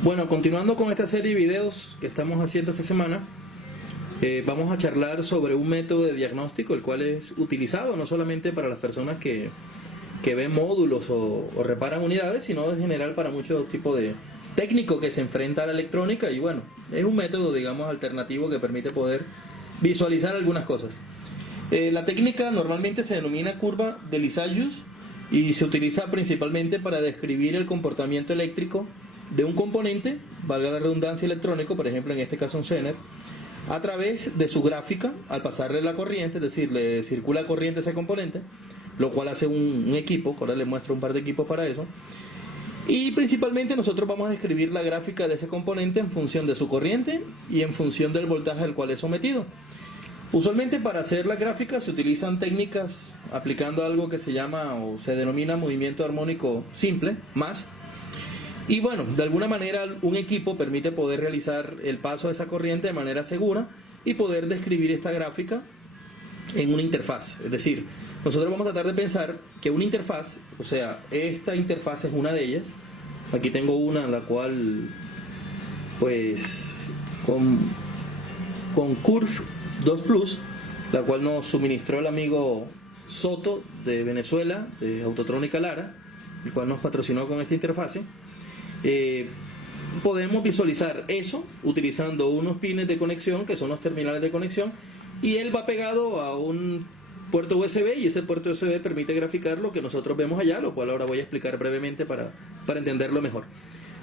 Bueno, continuando con esta serie de videos que estamos haciendo esta semana, vamos a charlar sobre un método de diagnóstico el cual es utilizado no solamente para las personas que ven módulos o reparan unidades, sino en general para muchos tipos de técnico que se enfrenta a la electrónica. Y bueno, es un método, digamos, alternativo que permite poder visualizar algunas cosas. La técnica normalmente se denomina curva de Lissajous y se utiliza principalmente para describir el comportamiento eléctrico de un componente, valga la redundancia, electrónico, por ejemplo en este caso un Zener, a través de su gráfica al pasarle la corriente, es decir, le circula corriente a ese componente, lo cual hace un equipo. Ahora les muestro un par de equipos para eso. Y principalmente nosotros vamos a describir la gráfica de ese componente en función de su corriente y en función del voltaje al cual es sometido. Usualmente para hacer la gráfica se utilizan técnicas aplicando algo que se llama o se denomina movimiento armónico simple, más. Y bueno, de alguna manera un equipo permite poder realizar el paso de esa corriente de manera segura y poder describir esta gráfica en una interfaz. Es decir, nosotros vamos a tratar de pensar que una interfaz, o sea, esta interfaz es una de ellas. Aquí tengo una en la cual, pues, con Curve 2 Plus, la cual nos suministró el amigo Soto de Venezuela, de Autotrónica Lara, el cual nos patrocinó con esta interfase. Podemos visualizar eso utilizando unos pines de conexión que son los terminales de conexión, y él va pegado a un puerto USB y ese puerto USB permite graficar lo que nosotros vemos allá, lo cual ahora voy a explicar brevemente para entenderlo mejor.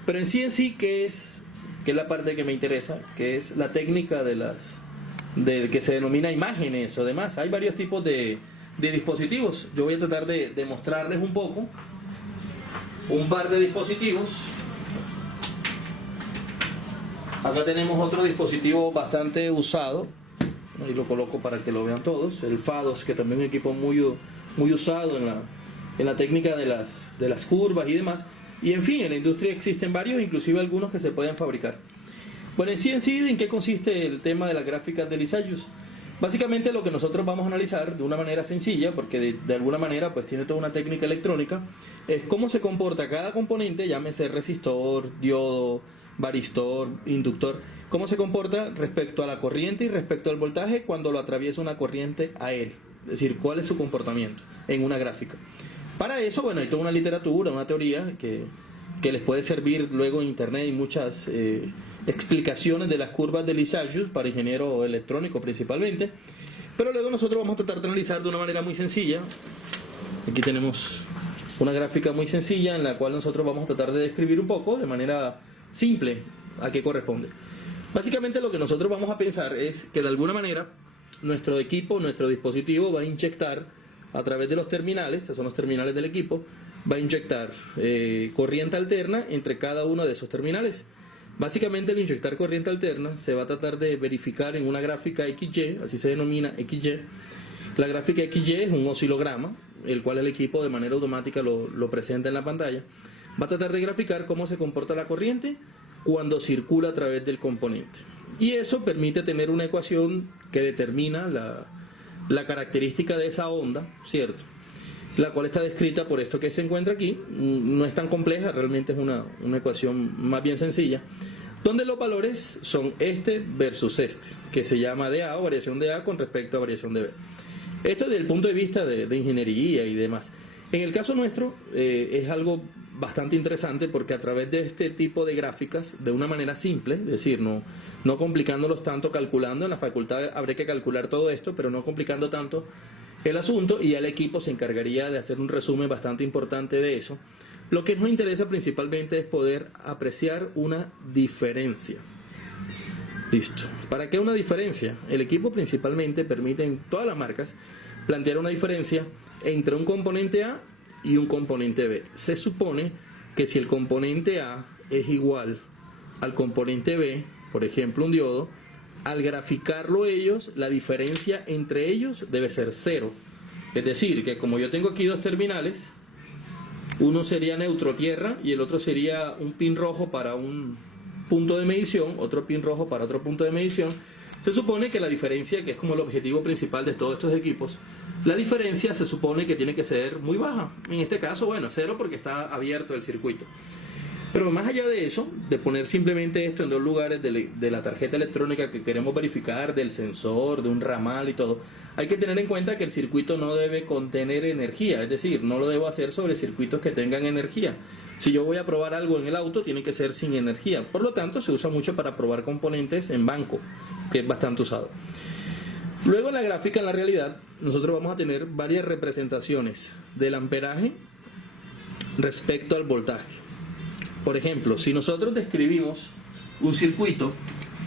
Pero en sí, ¿qué es la parte que me interesa? Que es la técnica del que se denomina imágenes o demás. Hay varios tipos de dispositivos. Yo voy a tratar de mostrarles un par de dispositivos. Acá tenemos otro dispositivo bastante usado, ahí lo coloco para que lo vean todos, el FADOS, que también es un equipo muy usado en la técnica de las curvas y demás. Y en fin, en la industria existen varios, inclusive algunos que se pueden fabricar. Bueno, en sí, ¿en qué consiste el tema de las gráficas de Lissajous? Básicamente lo que nosotros vamos a analizar de una manera sencilla, porque de alguna manera pues tiene toda una técnica electrónica, es cómo se comporta cada componente, llámese resistor, diodo, varistor, inductor, cómo se comporta respecto a la corriente y respecto al voltaje cuando lo atraviesa una corriente a él. Es decir, cuál es su comportamiento en una gráfica. Para eso, bueno, hay toda una literatura, una teoría que les puede servir luego en internet y muchas explicaciones de las curvas de Lissajous para ingeniero electrónico principalmente. Pero luego nosotros vamos a tratar de analizar de una manera muy sencilla. Aquí tenemos una gráfica muy sencilla en la cual nosotros vamos a tratar de describir un poco de manera simple a qué corresponde. Básicamente lo que nosotros vamos a pensar es que de alguna manera nuestro equipo, nuestro dispositivo va a inyectar a través de los terminales, estos son los terminales del equipo, va a inyectar corriente alterna entre cada uno de esos terminales. Básicamente al inyectar corriente alterna se va a tratar de verificar en una gráfica XY, así se denomina XY. La gráfica XY es un oscilograma, el cual el equipo de manera automática lo presenta en la pantalla. Va a tratar de graficar cómo se comporta la corriente cuando circula a través del componente. Y eso permite tener una ecuación que determina la característica de esa onda, ¿cierto? La cual está descrita por esto que se encuentra aquí. No es tan compleja, realmente es una ecuación más bien sencilla, donde los valores son este versus este, que se llama dA o variación de A con respecto a variación de B. Esto desde el punto de vista de ingeniería y demás. En el caso nuestro es algo bastante interesante porque a través de este tipo de gráficas, de una manera simple, es decir, no complicándolos tanto calculando, en la facultad habría que calcular todo esto, pero no complicando tanto el asunto, y el equipo se encargaría de hacer un resumen bastante importante de eso. Lo que nos interesa principalmente es poder apreciar una diferencia. Listo. ¿Para qué una diferencia? El equipo principalmente permite en todas las marcas plantear una diferencia entre un componente A y un componente B. Se supone que si el componente A es igual al componente B, por ejemplo un diodo, al graficarlo ellos, la diferencia entre ellos debe ser cero. Es decir, que como yo tengo aquí dos terminales, uno sería neutro tierra y el otro sería un pin rojo para un punto de medición, otro pin rojo para otro punto de medición, se supone que la diferencia, que es como el objetivo principal de todos estos equipos, la diferencia se supone que tiene que ser muy baja. En este caso, bueno, cero porque está abierto el circuito. Pero más allá de eso, de poner simplemente esto en dos lugares de la tarjeta electrónica que queremos verificar, del sensor, de un ramal y todo, hay que tener en cuenta que el circuito no debe contener energía, es decir, no lo debo hacer sobre circuitos que tengan energía. Si yo voy a probar algo en el auto, tiene que ser sin energía. Por lo tanto, se usa mucho para probar componentes en banco, que es bastante usado. Luego en la gráfica, en la realidad, nosotros vamos a tener varias representaciones del amperaje respecto al voltaje. Por ejemplo, si nosotros describimos un circuito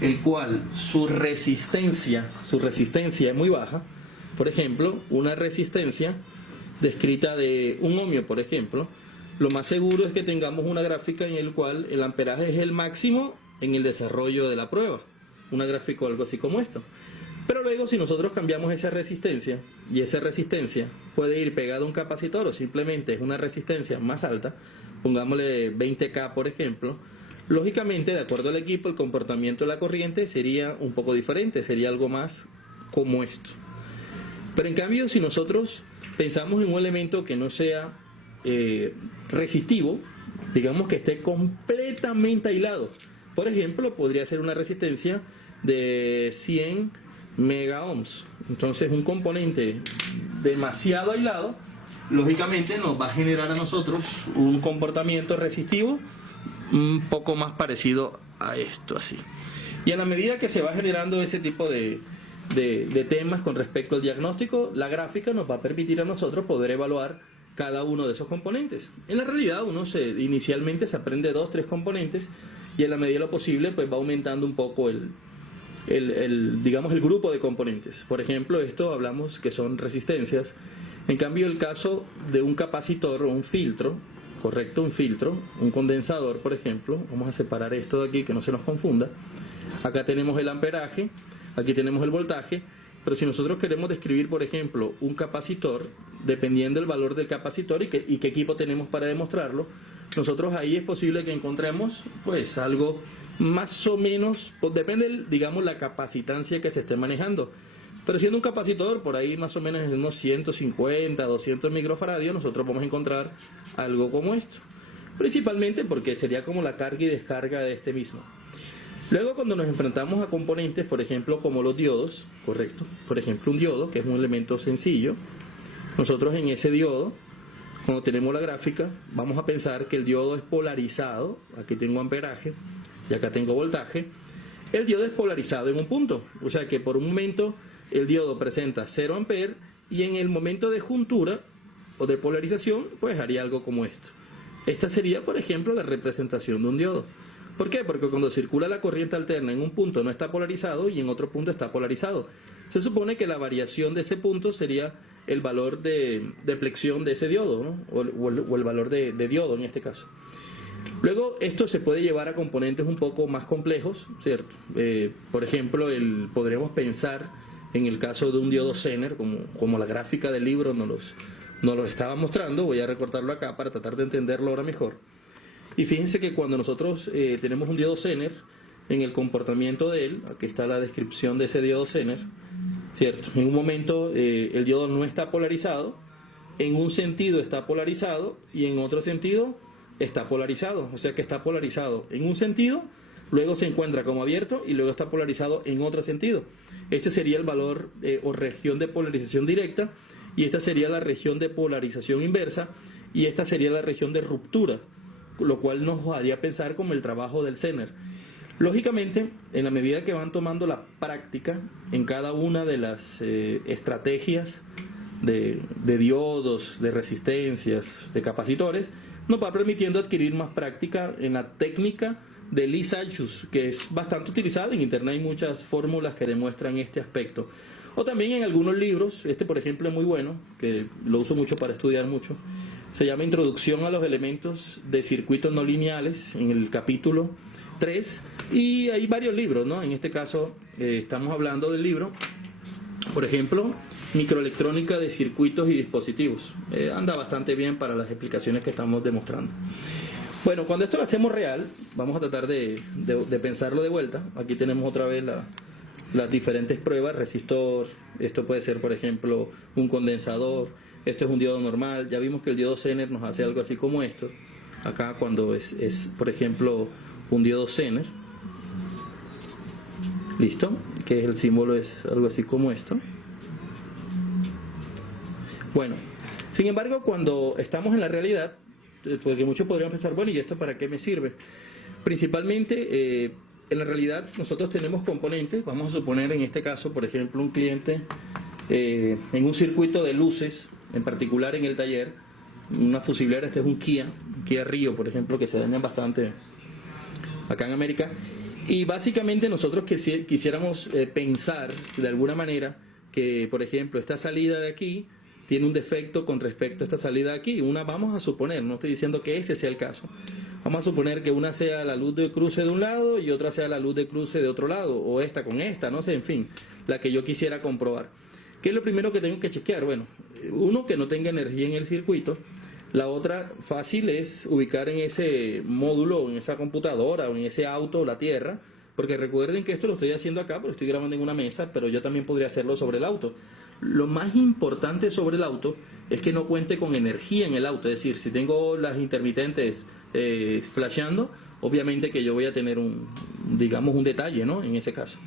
el cual su resistencia es muy baja, por ejemplo, una resistencia descrita de un ohmio, por ejemplo, lo más seguro es que tengamos una gráfica en el cual el amperaje es el máximo en el desarrollo de la prueba, una gráfica algo así como esto. Pero luego si nosotros cambiamos esa resistencia, y esa resistencia puede ir pegada a un capacitor o simplemente es una resistencia más alta, pongámosle 20K por ejemplo, lógicamente de acuerdo al equipo el comportamiento de la corriente sería un poco diferente, sería algo más como esto. Pero en cambio si nosotros pensamos en un elemento que no sea resistivo, digamos que esté completamente aislado, por ejemplo podría ser una resistencia de 100 megaohms, entonces un componente demasiado aislado lógicamente nos va a generar a nosotros un comportamiento resistivo un poco más parecido a esto así. Y a la medida que se va generando ese tipo de temas con respecto al diagnóstico, la gráfica nos va a permitir a nosotros poder evaluar cada uno de esos componentes. En la realidad inicialmente se aprende 2, 3 componentes y en la medida de lo posible pues va aumentando un poco digamos el grupo de componentes. Por ejemplo, esto hablamos que son resistencias. En cambio, el caso de un capacitor o un filtro, correcto, un filtro, un condensador, por ejemplo, vamos a separar esto de aquí que no se nos confunda. Acá tenemos el amperaje, aquí tenemos el voltaje, pero si nosotros queremos describir, por ejemplo, un capacitor, dependiendo del valor del capacitor y qué equipo tenemos para demostrarlo, nosotros ahí es posible que encontremos pues algo más o menos, pues depende, digamos, la capacitancia que se esté manejando. Pero siendo un capacitor, por ahí más o menos en unos 150, 200 microfaradios, nosotros vamos a encontrar algo como esto. Principalmente porque sería como la carga y descarga de este mismo. Luego cuando nos enfrentamos a componentes, por ejemplo, como los diodos, correcto, por ejemplo un diodo, que es un elemento sencillo, nosotros en ese diodo, cuando tenemos la gráfica, vamos a pensar que el diodo es polarizado, aquí tengo amperaje y acá tengo voltaje, el diodo es polarizado en un punto, o sea que por un momento el diodo presenta 0 amperes y en el momento de juntura o de polarización pues haría algo como esto. Esta sería por ejemplo la representación de un diodo. ¿Por qué? Porque cuando circula la corriente alterna en un punto no está polarizado y en otro punto está polarizado. Se supone que la variación de ese punto sería el valor de deflexión de ese diodo, ¿no? o el valor de diodo en este caso. Luego esto se puede llevar a componentes un poco más complejos, ¿cierto? Por ejemplo, podríamos pensar en el caso de un diodo Zener, como la gráfica del libro nos los estaba mostrando. Voy a recortarlo acá para tratar de entenderlo ahora mejor. Y fíjense que cuando nosotros tenemos un diodo Zener, en el comportamiento de él, aquí está la descripción de ese diodo Zener, ¿cierto? En un momento el diodo no está polarizado, en un sentido está polarizado y en otro sentido está polarizado, o sea que está polarizado en un sentido, luego se encuentra como abierto y luego está polarizado en otro sentido. Este sería el valor o región de polarización directa y esta sería la región de polarización inversa y esta sería la región de ruptura, lo cual nos haría pensar como el trabajo del Zener. Lógicamente, en la medida que van tomando la práctica en cada una de las estrategias de diodos, de resistencias, de capacitores, nos va permitiendo adquirir más práctica en la técnica de Lee-Salchus, que es bastante utilizada. En internet hay muchas fórmulas que demuestran este aspecto. O también en algunos libros, este por ejemplo es muy bueno, que lo uso mucho para estudiar mucho, se llama Introducción a los elementos de circuitos no lineales, en el capítulo 3, y hay varios libros, ¿no? En este caso estamos hablando del libro, por ejemplo, Microelectrónica de circuitos y dispositivos. Anda bastante bien para las explicaciones que estamos demostrando. Bueno, cuando esto lo hacemos real, vamos a tratar de pensarlo de vuelta. Aquí tenemos otra vez las diferentes pruebas, resistor, esto puede ser por ejemplo un condensador, esto es un diodo normal, ya vimos que el diodo Zener nos hace algo así como esto, acá cuando es por ejemplo, un diodo Zener. Listo, que el símbolo es algo así como esto. Bueno, sin embargo, cuando estamos en la realidad, porque muchos podrían pensar, bueno, ¿y esto para qué me sirve? Principalmente, en la realidad nosotros tenemos componentes. Vamos a suponer en este caso, por ejemplo, un cliente en un circuito de luces, en particular en el taller, una fusiblera. Este es un Kia Rio, por ejemplo, que se dañan bastante acá en América. Y básicamente nosotros quisiéramos pensar de alguna manera que, por ejemplo, esta salida de aquí tiene un defecto con respecto a esta salida de aquí. Vamos a suponer, no estoy diciendo que ese sea el caso, vamos a suponer que una sea la luz de cruce de un lado y otra sea la luz de cruce de otro lado, o esta con esta, no sé, en fin, la que yo quisiera comprobar. ¿Qué es lo primero que tengo que chequear? Bueno, uno, que no tenga energía en el circuito. La otra fácil es ubicar en ese módulo, en esa computadora o en ese auto la tierra, porque recuerden que esto lo estoy haciendo acá, porque estoy grabando en una mesa, pero yo también podría hacerlo sobre el auto. Lo más importante sobre el auto es que no cuente con energía en el auto, es decir, si tengo las intermitentes flasheando, obviamente que yo voy a tener un detalle, ¿no? En ese caso.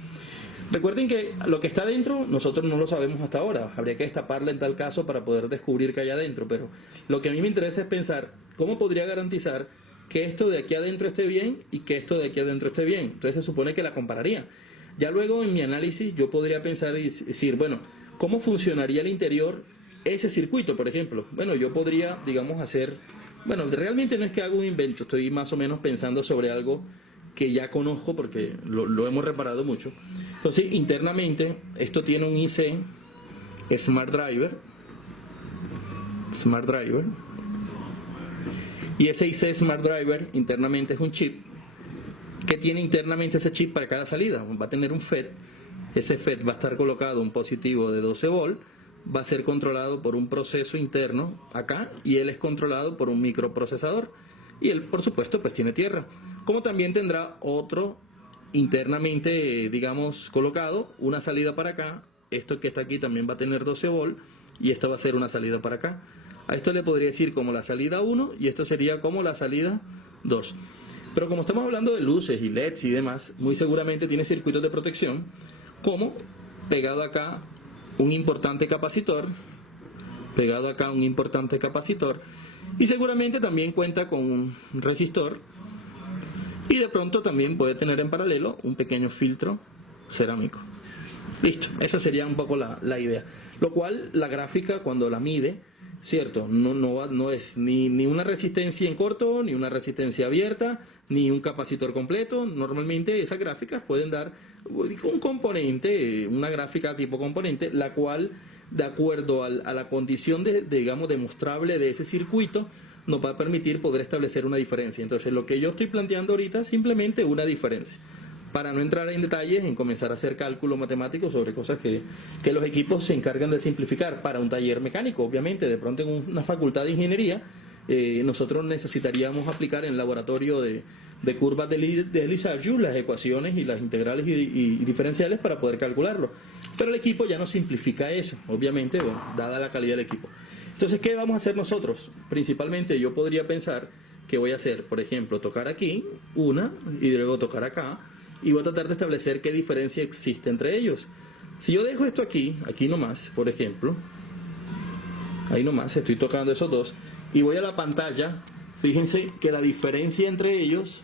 Recuerden que lo que está adentro nosotros no lo sabemos hasta ahora, habría que destaparla en tal caso para poder descubrir qué hay adentro, pero lo que a mí me interesa es pensar cómo podría garantizar que esto de aquí adentro esté bien y que esto de aquí adentro esté bien. Entonces se supone que la compararía. Ya luego en mi análisis yo podría pensar y decir, bueno, ¿cómo funcionaría el interior ese circuito, por ejemplo? Bueno, yo podría, hacer, bueno, realmente no es que haga un invento, estoy más o menos pensando sobre algo que ya conozco porque lo hemos reparado mucho. Entonces, internamente, esto tiene un IC Smart Driver. Y ese IC Smart Driver internamente es un chip que tiene internamente ese chip para cada salida. Va a tener un FET. Ese FET va a estar colocado un positivo de 12 volt. Va a ser controlado por un proceso interno acá y él es controlado por un microprocesador. Y él, por supuesto, pues tiene tierra. Como también tendrá otro internamente, colocado, una salida para acá. Esto que está aquí también va a tener 12 volt y esto va a ser una salida para acá. A esto le podría decir como la salida 1 y esto sería como la salida 2. Pero como estamos hablando de luces y LEDs y demás, muy seguramente tiene circuitos de protección, como pegado acá un importante capacitor, y seguramente también cuenta con un resistor. Y de pronto también puede tener en paralelo un pequeño filtro cerámico. Listo, esa sería un poco la idea. Lo cual la gráfica cuando la mide, ¿cierto? No es ni una resistencia en corto, ni una resistencia abierta, ni un capacitor completo. Normalmente esas gráficas pueden dar un componente, una gráfica tipo componente, la cual, de acuerdo a la condición demostrable de ese circuito, nos va a permitir poder establecer una diferencia. Entonces, lo que yo estoy planteando ahorita es simplemente una diferencia, para no entrar en detalles, en comenzar a hacer cálculos matemáticos sobre cosas que los equipos se encargan de simplificar para un taller mecánico. Obviamente, de pronto en una facultad de ingeniería, nosotros necesitaríamos aplicar en el laboratorio de curvas de Lissajous las ecuaciones y las integrales y diferenciales para poder calcularlo. Pero el equipo ya no simplifica eso, obviamente, dada la calidad del equipo. Entonces, ¿qué vamos a hacer nosotros? Principalmente yo podría pensar que voy a hacer, por ejemplo, tocar aquí una y luego tocar acá, y voy a tratar de establecer qué diferencia existe entre ellos. Si yo dejo esto aquí nomás, por ejemplo, ahí nomás estoy tocando esos dos, y voy a la pantalla, fíjense que la diferencia entre ellos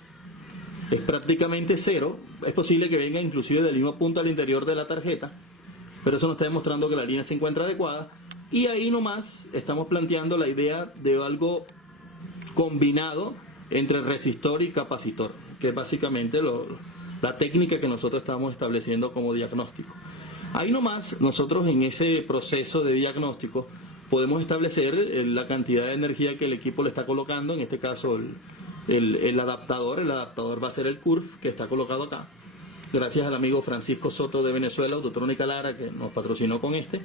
es prácticamente cero. Es posible que venga inclusive del mismo punto al interior de la tarjeta, pero eso nos está demostrando que la línea se encuentra adecuada. Y ahí nomás estamos planteando la idea de algo combinado entre resistor y capacitor, que es básicamente la técnica que nosotros estamos estableciendo como diagnóstico. Ahí nomás nosotros en ese proceso de diagnóstico podemos establecer la cantidad de energía que el equipo le está colocando, en este caso el adaptador va a ser el curve que está colocado acá, gracias al amigo Francisco Soto de Venezuela, Autotrónica Lara, que nos patrocinó con este.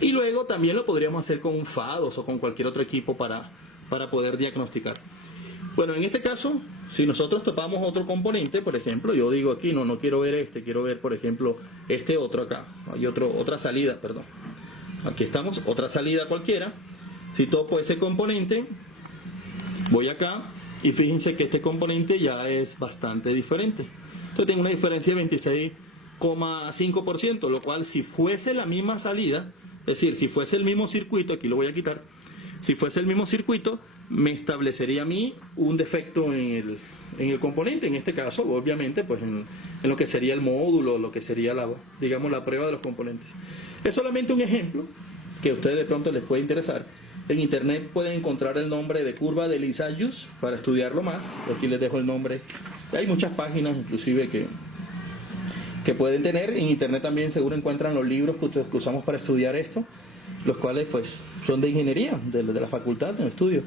Y luego también lo podríamos hacer con un FADOS o con cualquier otro equipo para poder diagnosticar. Bueno, en este caso, si nosotros topamos otro componente, por ejemplo, yo digo aquí, no quiero ver este, quiero ver, por ejemplo, este otro acá. Hay otra salida, perdón. Aquí estamos, otra salida cualquiera. Si topo ese componente, voy acá Y fíjense que este componente ya es bastante diferente. Entonces tengo una diferencia de 26,5%, lo cual si fuese la misma salida, es decir, si fuese el mismo circuito, aquí lo voy a quitar, si fuese el mismo circuito, me establecería a mí un defecto en el componente, en este caso, obviamente, pues en lo que sería el módulo, lo que sería digamos, la prueba de los componentes. Es solamente un ejemplo que a ustedes de pronto les puede interesar. En internet pueden encontrar el nombre de curva de Lissajous para estudiarlo más. Aquí les dejo el nombre. Hay muchas páginas inclusive que pueden tener. En internet también seguro encuentran los libros que usamos para estudiar esto, los cuales pues son de ingeniería, de la facultad, de estudio.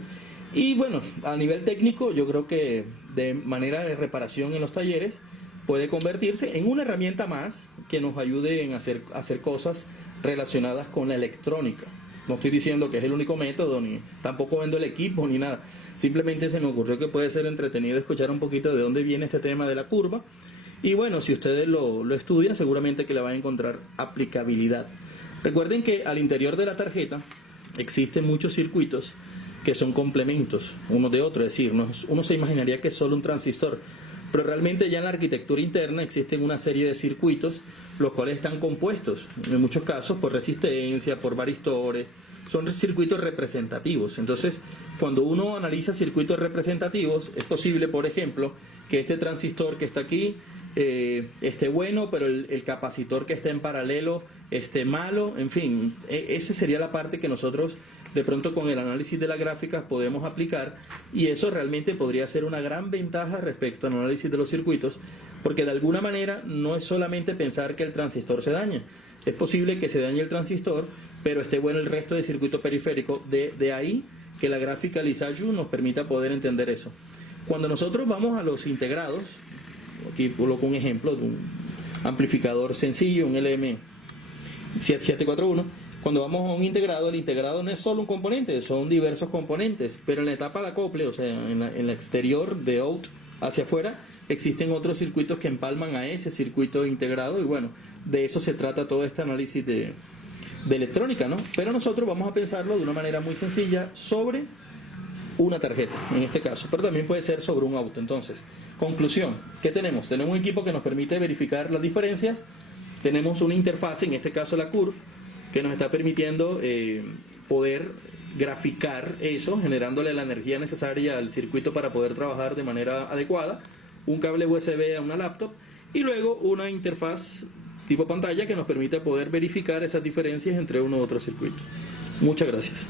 Y bueno, a nivel técnico yo creo que de manera de reparación en los talleres puede convertirse en una herramienta más que nos ayude en hacer cosas relacionadas con la electrónica. No estoy diciendo que es el único método, ni tampoco vendo el equipo, ni nada. Simplemente se me ocurrió que puede ser entretenido escuchar un poquito de dónde viene este tema de la curva. Y bueno, si ustedes lo estudian, seguramente que le van a encontrar aplicabilidad. Recuerden que al interior de la tarjeta existen muchos circuitos que son complementos unos de otros. Es decir, uno se imaginaría que es solo un transistor, pero realmente ya en la arquitectura interna existen una serie de circuitos los cuales están compuestos en muchos casos por resistencia, por varistores. Son circuitos representativos. Entonces, cuando uno analiza circuitos representativos, es posible, por ejemplo, que este transistor que está aquí esté bueno, pero el capacitor que está en paralelo esté malo. En fin, esa sería la parte que nosotros de pronto con el análisis de las gráficas podemos aplicar, y eso realmente podría ser una gran ventaja respecto al análisis de los circuitos, porque de alguna manera no es solamente pensar que el transistor se daña. Es posible que se dañe el transistor, pero esté bueno el resto del circuito periférico. De ahí que la gráfica Lissajous nos permita poder entender eso. Cuando nosotros vamos a los integrados, aquí coloco un ejemplo de un amplificador sencillo, un LM741. Cuando vamos a un integrado, el integrado no es solo un componente, son diversos componentes, pero en la etapa de acople, o sea, en el exterior de out hacia afuera, existen otros circuitos que empalman a ese circuito integrado, y bueno, de eso se trata todo este análisis de electrónica, ¿no? Pero nosotros vamos a pensarlo de una manera muy sencilla sobre una tarjeta, en este caso, pero también puede ser sobre un auto. Entonces, conclusión, ¿qué tenemos? Tenemos un equipo que nos permite verificar las diferencias, tenemos una interfaz, en este caso la curve, que nos está permitiendo poder graficar eso, generándole la energía necesaria al circuito para poder trabajar de manera adecuada, un cable USB a una laptop, y luego una interfaz tipo pantalla que nos permite poder verificar esas diferencias entre uno u otro circuito. Muchas gracias.